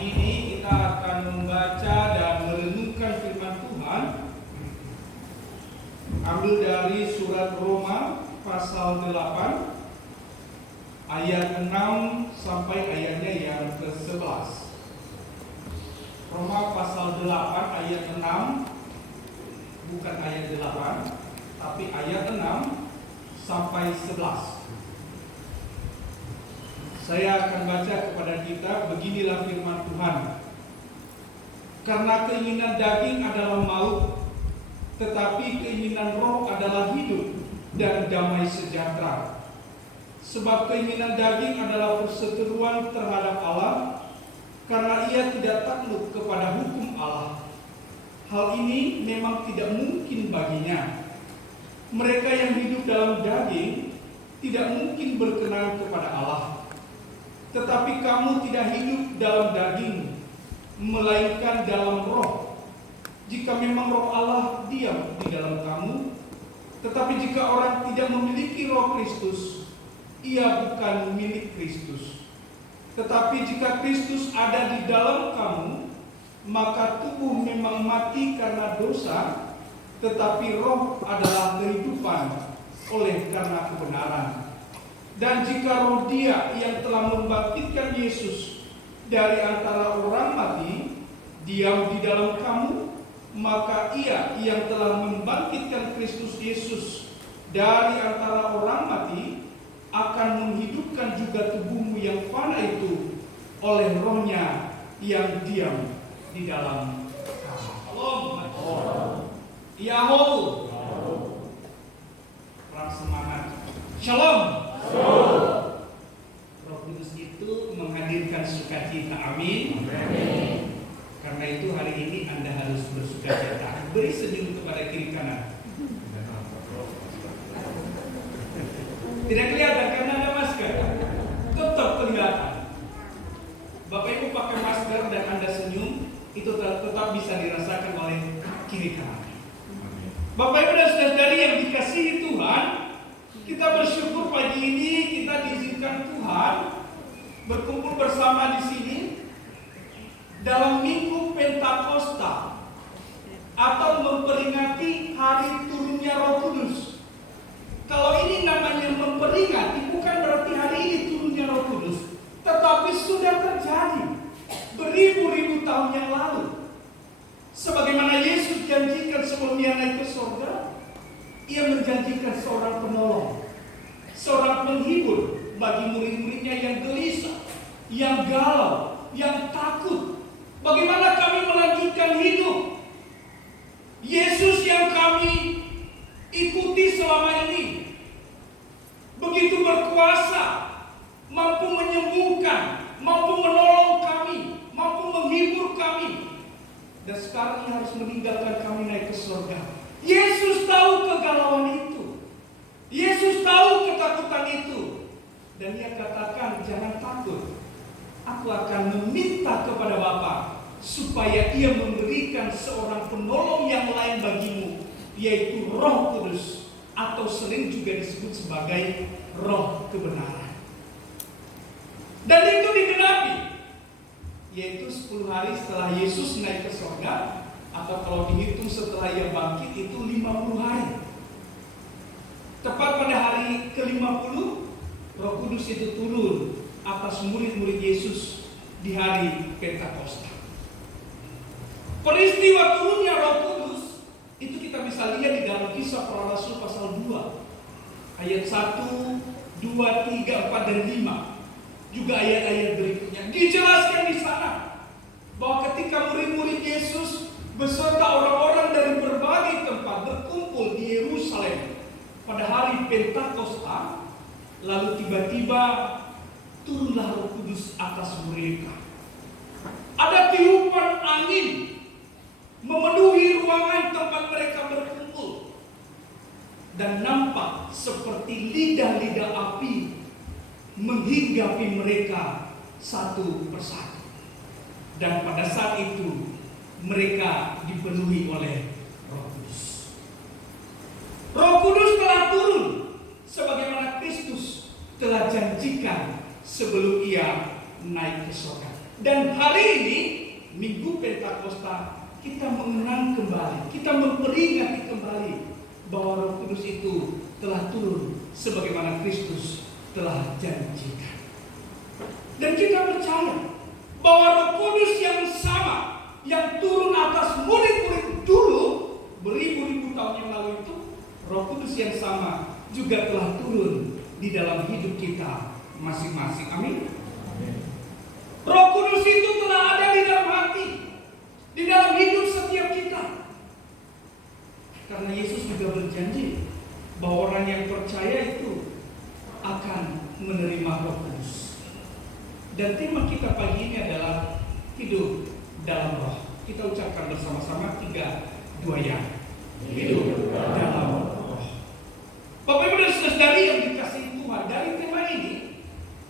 Pagi ini kita akan membaca dan merenungkan firman Tuhan. Ambil dari surat Roma pasal 8 ayat 6 sampai ayatnya yang ke-11. Roma pasal 8 ayat 6, bukan ayat 8, tapi ayat 6 sampai 11. Saya akan baca kepada kita, beginilah firman Tuhan. Karena keinginan daging adalah maut, tetapi keinginan roh adalah hidup dan damai sejahtera. Sebab keinginan daging adalah perseteruan terhadap Allah, karena ia tidak takluk kepada hukum Allah. Hal ini memang tidak mungkin baginya. Mereka yang hidup dalam daging tidak mungkin berkenan kepada Allah. Tetapi kamu tidak hidup dalam daging, melainkan dalam roh. Jika memang roh Allah diam di dalam kamu, tetapi jika orang tidak memiliki roh Kristus, ia bukan milik Kristus. Tetapi jika Kristus ada di dalam kamu, maka tubuh memang mati karena dosa, tetapi roh adalah kehidupan oleh karena kebenaran. Dan jika roh Dia yang telah membangkitkan Yesus dari antara orang mati diam di dalam kamu, maka Ia yang telah membangkitkan Kristus Yesus dari antara orang mati akan menghidupkan juga tubuhmu yang fana itu oleh rohnya yang diam di dalam kamu. Shalom. Yahoo. Perang semangat. Shalom. Roh Kudus itu menghadirkan sukacita. Amin. Amin. Karena itu hari ini Anda harus bersukacita. Beri senyum kepada kiri kanan. Tidak kelihatan karena ada masker. Tetap kelihatan. Bapak Ibu pakai masker dan Anda senyum, itu tetap bisa dirasakan oleh kiri kanan. Bapak Ibu dan saudara yang dikasihi Tuhan, kita bersyukur pagi ini kita diizinkan Tuhan berkumpul bersama di sini dalam Minggu Pentakosta atau memperingati hari turunnya Roh Kudus. Kalau ini namanya memperingati, bukan berarti hari ini turunnya Roh Kudus, tetapi sudah terjadi beribu-ribu tahun yang lalu. Sebagaimana Yesus janjikan sebelum Dia naik ke surga, Ia menjanjikan seorang penolong, seorang penghibur bagi murid-muridnya yang gelisah, yang galau, yang takut. Bagaimana kami melanjutkan hidup? Yesus yang kami ikuti selama ini begitu berkuasa, mampu menyembuhkan, mampu menolong kami, mampu menghibur kami. Dan sekarang Ia harus meninggalkan kami naik ke surga. Yesus tahu kegalauan itu. Yesus tahu ketakutan itu. Dan Ia katakan, jangan takut. Aku akan meminta kepada Bapa supaya Ia memberikan seorang penolong yang lain bagimu, yaitu Roh Kudus, atau sering juga disebut sebagai Roh Kebenaran. Dan itu digenapi, yaitu 10 hari setelah Yesus naik ke surga, atau kalau dihitung setelah Ia bangkit itu 50 hari. Tepat pada hari ke-50, Roh Kudus itu turun atas murid-murid Yesus di hari Pentakosta. Peristiwa turunnya Roh Kudus itu kita bisa lihat di dalam Kisah Para Rasul pasal 2 ayat 1, 2, 3, 4, dan 5. Juga ayat-ayat berikutnya dijelaskan di sana bahwa ketika murid-murid Yesus beserta orang-orang dari berbagai tempat berkumpul di Yerusalem pada hari Pentakosta, lalu tiba-tiba turunlah Roh Kudus atas mereka. Ada tiupan angin memenuhi ruangan tempat mereka berkumpul, dan nampak seperti lidah-lidah api menghinggapi mereka satu persatu. Dan pada saat itu mereka dipenuhi oleh Roh Kudus. Roh Kudus telah turun sebagaimana Kristus telah janjikan sebelum Ia naik ke surga. Dan hari ini, Minggu Pentakosta, kita mengenang kembali, kita memperingati kembali bahwa Roh Kudus itu telah turun sebagaimana Kristus telah janjikan. Dan kita percaya bahwa Roh Kudus yang sama yang turun atas murid-murid dulu beribu-ribu tahun yang lalu itu, Roh Kudus yang sama juga telah turun di dalam hidup kita masing-masing. Amin. Roh Kudus itu telah ada di dalam hati, di dalam hidup setiap kita. Karena Yesus juga berjanji bahwa orang yang percaya itu akan menerima Roh Kudus. Dan tema kita pagi ini adalah hidup dalam Roh. Kita ucapkan bersama-sama 3, 2 ya. Hidup dalam Roh. Bapak Ibu dan Saudari yang dikasihi Tuhan, dari tema ini,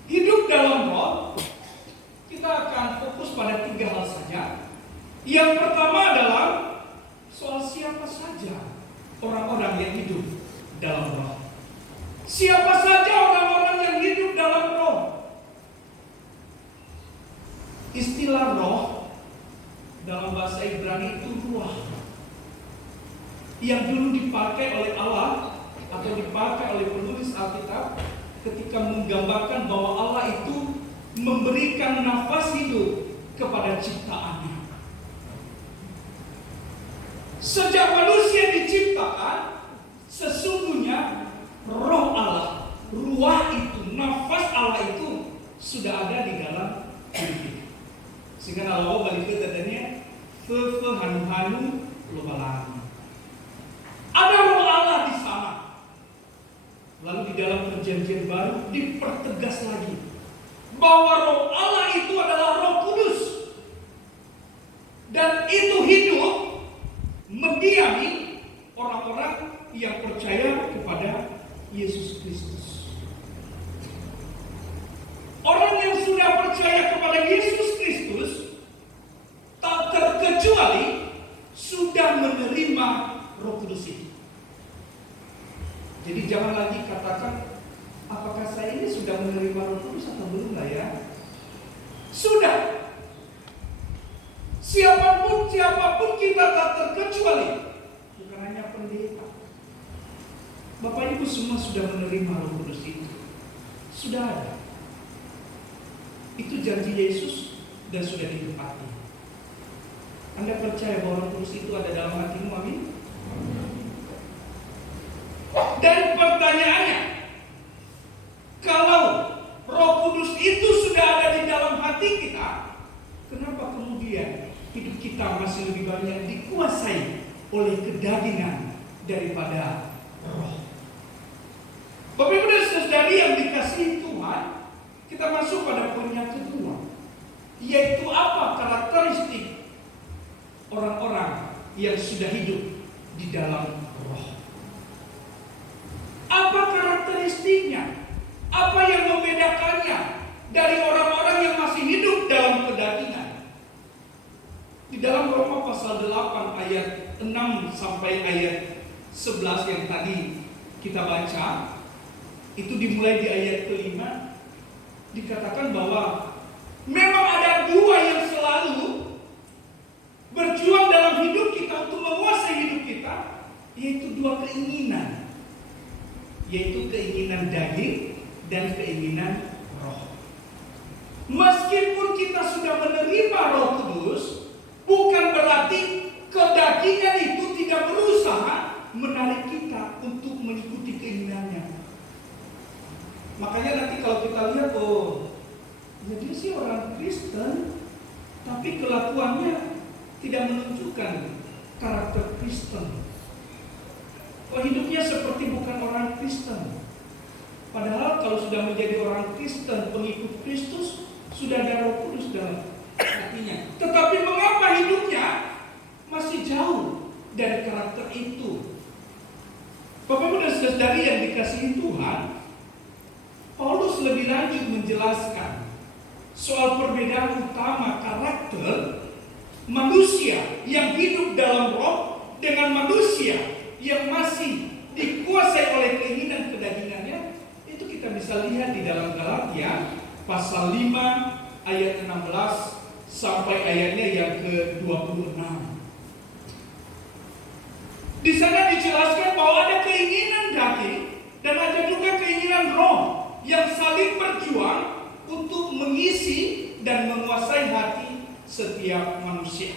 hidup dalam Roh, kita akan fokus pada 3 hal saja. Yang pertama adalah soal siapa saja orang-orang yang hidup dalam Roh. Siapa saja orang-orang yang hidup dalam Roh? Istilah roh dalam bahasa Ibrani itu ruah, yang dulu dipakai oleh Allah atau dipakai oleh penulis Alkitab ketika menggambarkan bahwa Allah itu memberikan nafas hidup kepada ciptaannya. Sejak manusia diciptakan, sesungguhnya roh Allah, ruah itu, nafas Allah itu sudah ada di dalam hidup kita. Sehingga Allah balik ke dadanya hanu-hanu lumalang. Ada roh Allah di sana. Lalu di dalam perjanjian baru dipertegas lagi bahwa roh Allah itu adalah Roh Kudus. Dan itu hidup mendiami orang-orang yang percaya kepada Yesus Kristus. Orang yang sudah percaya kepada Yesus Kristus tak terkecuali sudah menerima Roh Kudus itu. Jadi jangan lagi katakan, apakah saya ini sudah menerima Roh Kudus atau belum lah ya? Sudah. Siapapun kita tak terkecuali, bukan hanya pendeta. Bapak Ibu semua sudah menerima Roh Kudus itu. Sudah ada. Itu janji Yesus dan sudah ditepati. Anda percaya bahwa Roh Kudus itu ada dalam hatimu? Amin. Dan pertanyaannya, kalau Roh Kudus itu sudah ada di dalam hati kita, kenapa kemudian hidup kita masih lebih banyak dikuasai oleh kedagingan daripada roh? Bapak Ibu dan Saudari yang dikasihi Tuhan, kita masuk pada poin yang kedua, yaitu apa karakteristik orang-orang yang sudah hidup di dalam roh. Apa karakteristiknya? Apa yang membedakannya dari orang-orang yang masih hidup dalam kedagingan? Di dalam Roma pasal 8 ayat 6 sampai ayat 11 yang tadi kita baca, itu dimulai di ayat ke-5, dikatakan bahwa memang ada 2 yang selalu berjuang dalam hidup kita untuk menguasai hidup kita, yaitu 2 keinginan, yaitu keinginan daging dan keinginan roh. Meskipun kita sudah menerima Roh Kudus, bukan berarti kedagingan itu tidak berusaha menarik kita untuk mengikuti keinginannya. Makanya nanti kalau kita lihat, ya dia sih orang Kristen, tapi kelakuannya tidak menunjukkan karakter Kristen. Hidupnya seperti bukan orang Kristen. Padahal kalau sudah menjadi orang Kristen, pengikut Kristus, sudah ada Roh Kudus dalam hatinya. Tetapi mengapa hidupnya masih jauh dari karakter itu? Bapak Ibu dan Saudari yang dikasihi Tuhan, Paulus lebih lanjut menjelaskan soal perbedaan utama karakter manusia yang hidup dalam roh dengan manusia yang masih dikuasai oleh keinginan kedagingannya. Itu kita bisa lihat di dalam Galatia pasal 5 ayat 16 sampai ayatnya yang ke-26. Di sana dijelaskan bahwa ada keinginan daging dan ada juga keinginan roh yang saling berjuang untuk mengisi dan menguasai hati setiap manusia.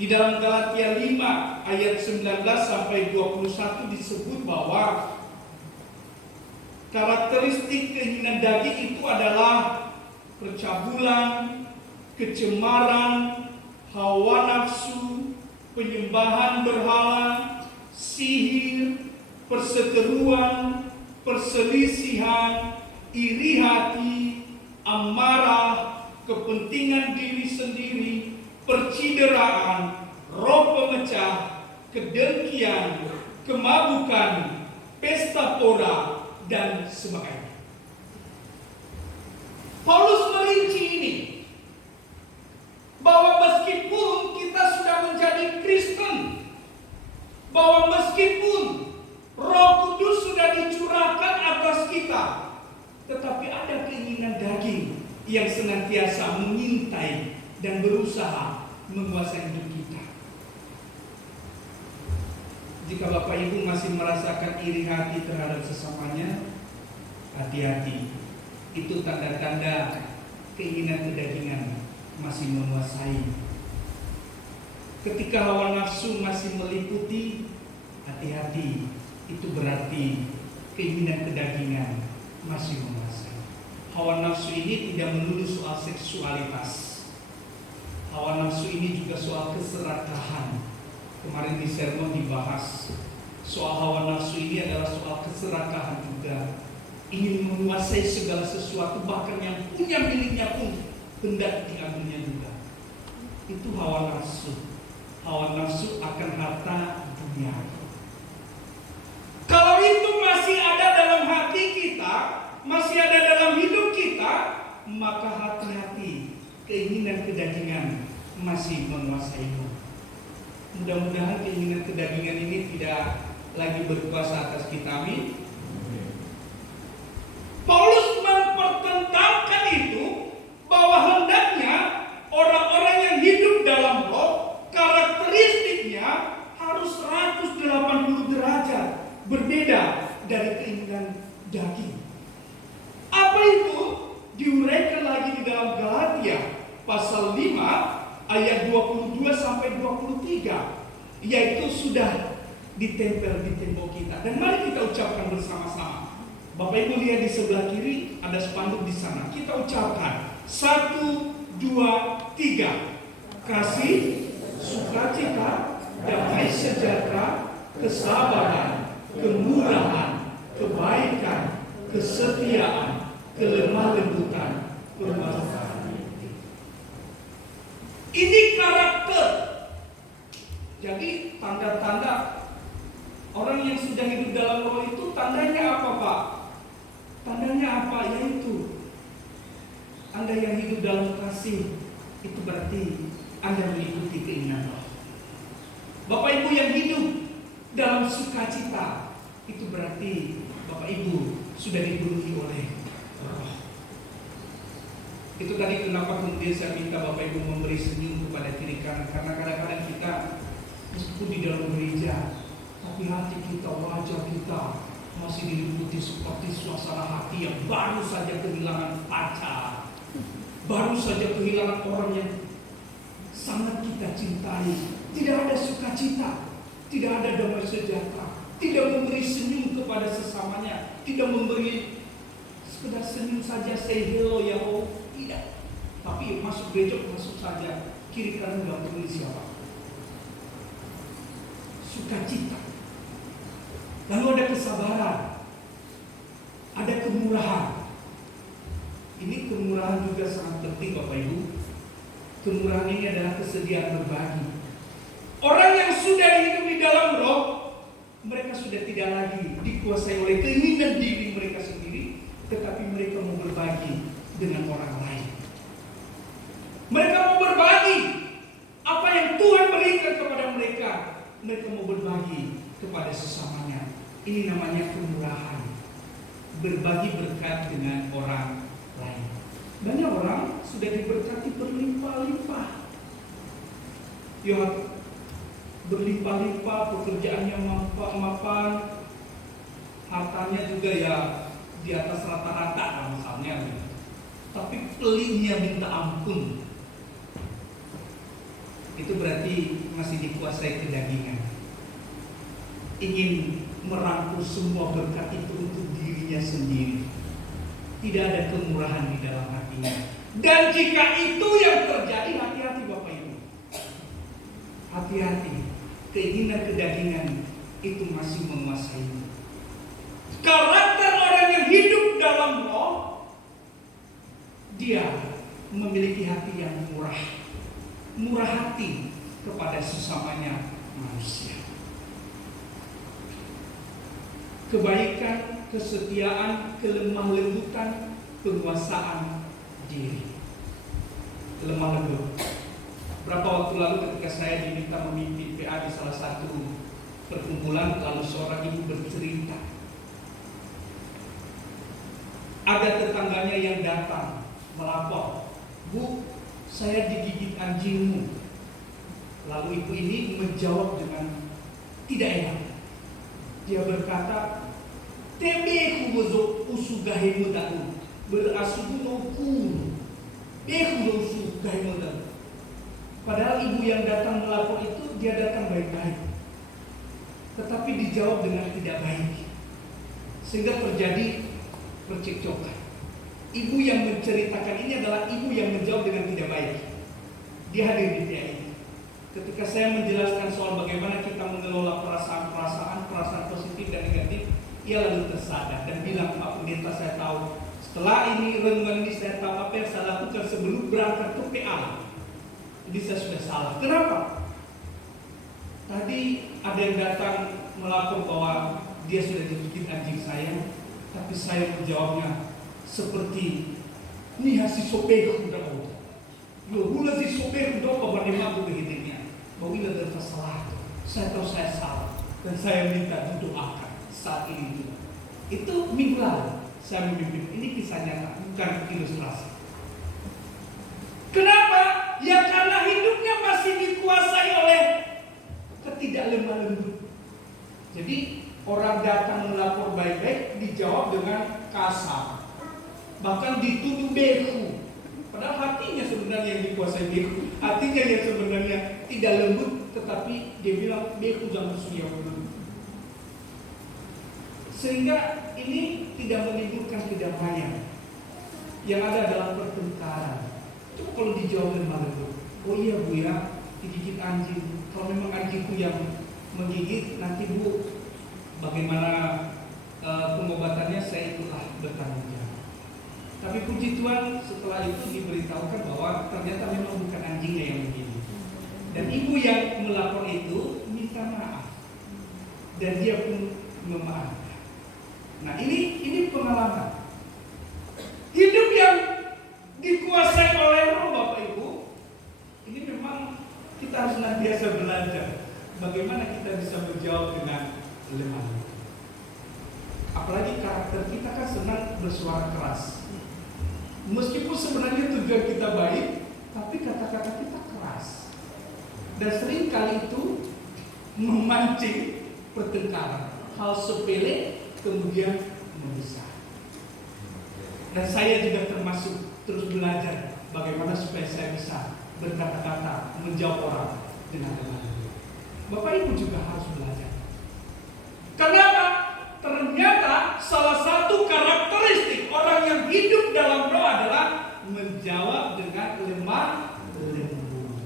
Di dalam Galatia 5 ayat 19 sampai 21 disebut bahwa karakteristik keinginan daging itu adalah percabulan, kecemaran, hawa nafsu, penyembahan berhala, sihir, perseteruan, perselisihan, iri hati, amarah, kepentingan diri sendiri, percideraan, roh pemecah, kedengkian, kemabukan, pesta pora, dan sebagainya. Paulus merinci ini, bahwa meskipun kita sudah menjadi Kristen, bahwa meskipun Roh Kudus sudah dicurahkan atas kita, tetapi ada keinginan daging yang senantiasa mengintai dan berusaha menguasai hidup kita. Jika Bapak Ibu masih merasakan iri hati terhadap sesamanya, hati-hati. Itu tanda-tanda keinginan kedagingan masih menguasai. Ketika hawa nafsu masih meliputi, hati-hati. Itu berarti keinginan kedagingan masih menguasai. Hawa nafsu ini tidak melulu soal seksualitas. Hawa nafsu ini juga soal keserakahan. Kemarin di sermon dibahas soal hawa nafsu ini adalah soal keserakahan juga. Ingin menguasai segala sesuatu, bahkan yang punya miliknya pun hendak diambilnya juga. Itu hawa nafsu. Hawa nafsu akan harta dunia. Kalau itu masih ada dalam hati kita, masih ada dalam hidup kita, maka hati-hati, keinginan kedagingan masih menguasaimu. Mudah-mudahan keinginan kedagingan ini tidak lagi berkuasa atas kita. Amin. Paulus mempertentangkan itu, bahwa hendaknya orang-orang yang hidup dalam roh, karakteristiknya harus 180 derajat berbeda dari keinginan daging. Apa itu? Diuraikan lagi di dalam Galatia pasal 5 ayat 22 sampai 23, yaitu sudah ditempel di tembok kita. Dan mari kita ucapkan bersama-sama. Bapak Ibu lihat di sebelah kiri ada spanduk di sana. Kita ucapkan 1, 2, 3. Kasih, sukacita, damai sejahtera, kesabaran, kemurahan, kebaikan, kesetiaan, kelemah lembutan, permasalahan. Ini karakter. Jadi tanda-tanda orang yang sudah hidup dalam roh itu tandanya apa, Pak? Tandanya apa? Yaitu Anda yang hidup dalam kasih, itu berarti Anda mengikuti keinginan roh. Bapak Ibu yang hidup dalam sukacita, itu berarti Bapak Ibu sudah dipenuhi oleh roh. Itu tadi kenapa kemudian saya minta Bapak Ibu memberi senyum kepada kiri kanan, karena kadang-kadang kita meskipun di dalam gereja, tapi hati kita, wajah kita masih diliputi seperti suasana hati yang baru saja kehilangan pacar, baru saja kehilangan orang yang sangat kita cintai. Tidak ada sukacita, tidak ada damai sejahtera, tidak memberi senyum kepada sesamanya, tidak memberi sekedar senyum saja, say hello ya oh, tidak. Tapi masuk gereja, masuk saja, kiri kanan nggak peduli siapa. Sukacita. Lalu ada kesabaran, ada kemurahan. Ini kemurahan juga sangat penting Bapak Ibu. Kemurahan ini adalah kesediaan berbagi. Orang yang sudah hidup di dalam roh, mereka sudah tidak lagi dikuasai oleh keinginan diri mereka sendiri, tetapi mereka mau berbagi dengan orang lain. Mereka mau berbagi apa yang Tuhan berikan kepada mereka. Mereka mau berbagi kepada sesamanya. Ini namanya kemurahan. Berbagi berkat dengan orang lain. Banyak orang sudah diberkati berlimpah-limpah. Ya, berlimpah-limpah, pekerjaannya mapan, hartanya juga ya di atas rata-rata lah misalnya. Tapi pelitnya minta ampun. Itu berarti masih dikuasai kedagingan. Ingin merangkul semua berkat itu untuk dirinya sendiri. Tidak ada kemurahan di dalam hatinya. Dan jika itu yang terjadi, hati-hati Bapak Ibu. Hati-hati. Keinginan kedagingan itu masih menguasai. Karakter orang yang hidup dalam roh, dia memiliki hati yang murah. Murah hati kepada sesamanya manusia. Kebaikan, kesetiaan, kelemah lembutan, penguasaan diri. Lemah lembut. Berapa waktu lalu ketika saya diminta memimpin PA di salah satu perkumpulan, lalu seorang ibu bercerita. Ada tetangganya yang datang melapor, "Bu, saya digigit anjingmu." Lalu ibu ini menjawab dengan tidak enak. Dia berkata, "Tebe kubozo usugahemu tahu berasubu noku, usugahemu tahu." Padahal ibu yang datang melapor itu dia datang baik-baik, tetapi dijawab dengan tidak baik, sehingga terjadi percekcokan. Ibu yang menceritakan ini adalah ibu yang menjawab dengan tidak baik. Dia hadir di PA ini. Ketika saya menjelaskan soal bagaimana kita mengelola perasaan positif dan negatif, ia lalu tersadar dan bilang, "Pak Pendeta, saya tahu. Setelah ini renungan ini saya tahu apa yang saya lakukan sebelum berangkat ke PA. Jadi saya sudah salah." Kenapa? Tadi ada yang datang melapor bahwa dia sudah digigit anjing saya, tapi saya menjawabnya seperti ini hasil sopek udah mau. Yo, hula si sopek udah kabar lima begininya. Bahwa ini adalah salah. Saya tahu saya salah dan saya minta didoakan saat ini juga. Itu minggu lalu saya memimpin. Ini kisah nyata, bukan ilustrasi. Kenapa? Ya karena hidupnya masih dikuasai oleh ketidaklemah lembut. Jadi orang datang melapor baik-baik dijawab dengan kasar, bahkan dituduh beku. Padahal hatinya sebenarnya yang dikuasai beku, hatinya yang sebenarnya tidak lembut, tetapi dia bilang beku jangan suya dulu. Sehingga ini tidak menimbulkan kedamaian. Yang ada adalah pertengkaran. Coba kalau dijawab dengan lembut, "Oh iya Bu ya, digigit anjing. Kalau memang anjingku yang menggigit, nanti Bu bagaimana pengobatannya saya ikutlah bertanggung jawab." Tapi puji Tuhan setelah itu diberitahukan bahwa ternyata memang bukan anjingnya yang menggigit. Dan ibu yang melapor itu minta maaf dan dia pun memaafkan. Nah ini pengalaman hidup yang dikuasai oleh roh Bapak Ibu. Ini memang kita harus senantiasa belajar bagaimana kita bisa menjawab dengan lemah lembut. Apalagi karakter kita kan senang bersuara keras. Meskipun sebenarnya tujuan kita baik, tapi kata-kata kita keras. Dan sering kali itu memancing pertengkaran. Hal sepele kemudian membesar. Dan saya juga termasuk terus belajar bagaimana supaya saya bisa berkata-kata, menjawab orang dengan lemah lembut. Bapak Ibu juga harus belajar. Kenapa? Ternyata salah satu karakteristik orang yang hidup dalam roh adalah menjawab dengan lemah lembut.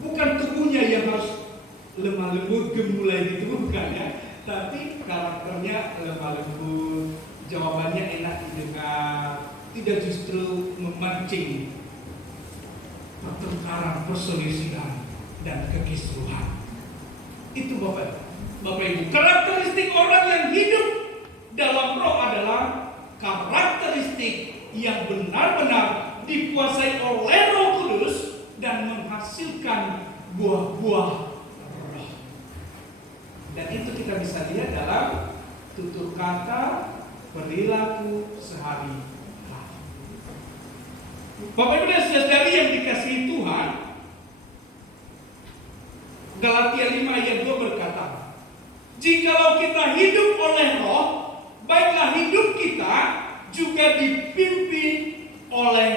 Bukan tubuhnya yang harus lemah lembut, gemulai gitu, bukan ya. Tapi karakternya lemah lembut, jawabannya enak didengar, tidak justru memancing pertengkaran, perselisihan, dan kekisruhan. Itu Bapak Ibu, karakteristik orang yang hidup dalam roh adalah karakteristik yang benar-benar dikuasai oleh Roh Kudus dan menghasilkan buah-buah roh. Dan itu kita bisa lihat dalam tutur kata, perilaku sehari-hari. Bapak Ibu dan Saudari yang dikasihi Tuhan, Galatia 5 ayat 2 berkata, jikalau kita hidup oleh Roh, baiklah hidup kita juga dipimpin oleh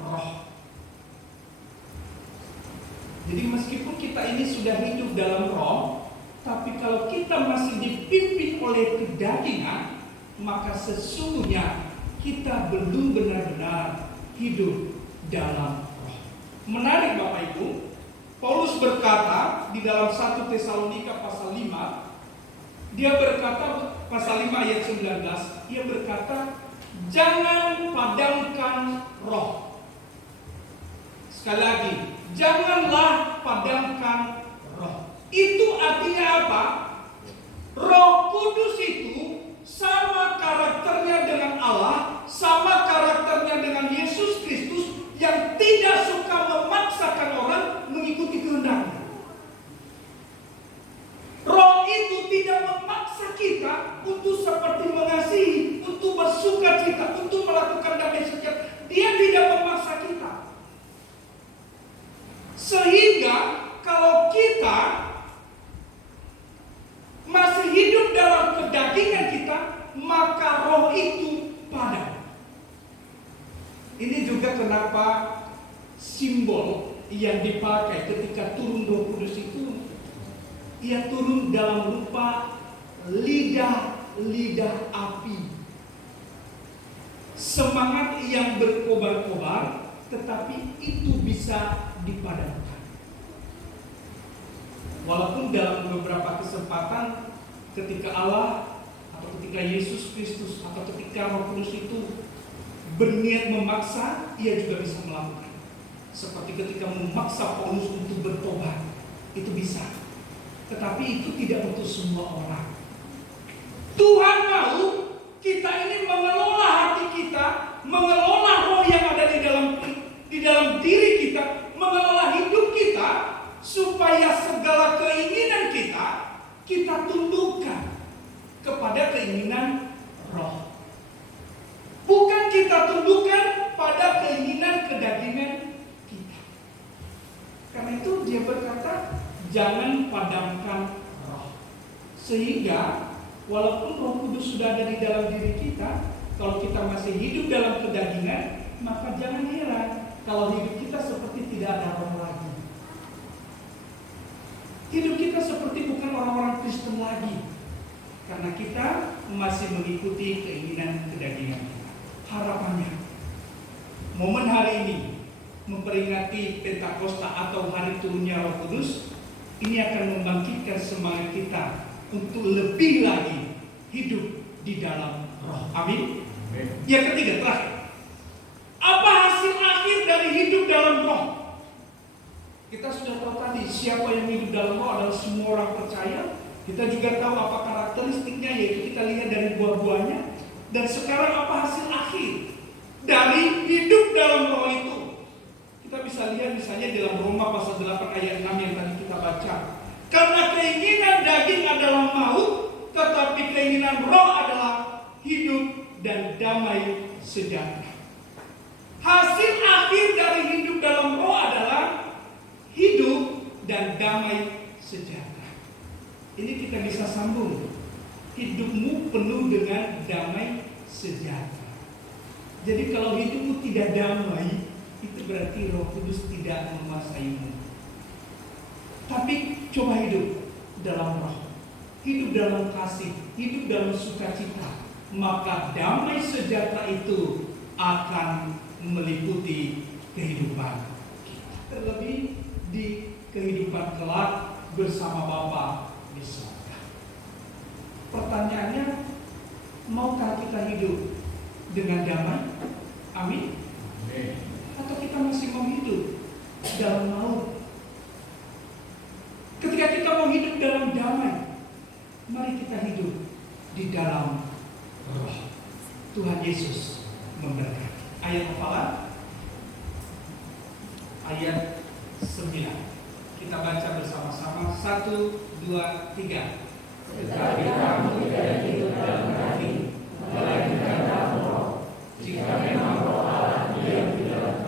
Roh. Jadi meskipun kita ini sudah hidup dalam Roh, tapi kalau kita masih dipimpin oleh kedagingan, maka sesungguhnya kita belum benar-benar hidup dalam Roh. Menarik Bapak Ibu, Paulus berkata di dalam 1 Tesalonika pasal 5, dia berkata pasal 5 ayat 19, dia berkata, jangan padamkan roh. Sekali lagi, janganlah padamkan roh. Itu artinya apa? Roh Kudus itu sama karakternya dengan Allah, sama karakternya dengan Yesus Kristus, yang tidak suka memaksakan orang mengikuti kehendaknya. Roh itu tidak memaksa kita untuk seperti mengasihi, untuk bersukacita, untuk melakukan damai sejahtera. Dia tidak memaksa kita. Sehingga kalau kita masih hidup dalam kedagingan kita, maka roh itu padam. Ini juga kenapa simbol yang dipakai ketika turun Roh Kudus itu, ia turun dalam rupa lidah api. Semangat yang berkobar-kobar, tetapi itu bisa dipadamkan. Walaupun dalam beberapa kesempatan ketika Allah atau ketika Yesus Kristus atau ketika Roh Kudus itu berniat memaksa, ia juga bisa melakukan. Seperti ketika memaksa Paulus untuk bertobat, itu bisa. Tetapi itu tidak untuk semua orang. Tuhan mau kita ini mengelola hati kita, mengelola roh yang ada di dalam diri kita, mengelola hidup kita, supaya segala keinginan kita tundukkan kepada keinginan roh. Bukan kita tundukkan pada keinginan kedagingan kita. Karena itu dia berkata, jangan padamkan roh. Sehingga walaupun Roh Kudus sudah ada di dalam diri kita, kalau kita masih hidup dalam kedagingan, maka jangan heran kalau hidup kita seperti tidak ada roh lagi. Hidup kita seperti bukan orang-orang Kristen lagi, karena kita masih mengikuti keinginan kedagingan kita. Harapannya, momen hari ini memperingati Pentakosta atau hari turunnya Roh Kudus, ini akan membangkitkan semangat kita untuk lebih lagi hidup di dalam roh. Amin. Yang ketiga, terakhir, apa hasil akhir dari hidup dalam roh? Kita sudah tahu tadi, siapa yang hidup dalam roh adalah semua orang percaya. Kita juga tahu apa karakteristiknya, yaitu kita lihat dari buah-buahnya. Dan sekarang apa hasil akhir dari hidup dalam roh itu? Kita bisa lihat misalnya dalam Roma pasal 8 ayat 6 yang tadi kita baca. Karena keinginan daging adalah maut, tetapi keinginan roh adalah hidup dan damai sejahtera. Hasil akhir dari hidup dalam roh adalah hidup dan damai sejahtera. Ini kita bisa sambung. Hidupmu penuh dengan damai sejahtera. Jadi kalau hidupmu tidak damai, itu berarti Roh Kudus tidak menguasaimu. Tapi coba hidup dalam roh, hidup dalam kasih, hidup dalam sukacita, maka damai sejahtera itu akan meliputi kehidupan kita. Terlebih di kehidupan kelak bersama Bapa di surga. Pertanyaannya, maukah kita hidup dengan damai? Amin. Atau kita masih mau hidup dalam maut? Ketika kita mau hidup dalam damai, mari kita hidup di dalam roh. Tuhan Yesus memberkati. Ayat hafalan, ayat 9. Kita baca bersama-sama. 1, 2, 3. Tetapi kamu tidak hidup dalam daging, melainkan dalam roh. Jika memang roh Allah diam di dalam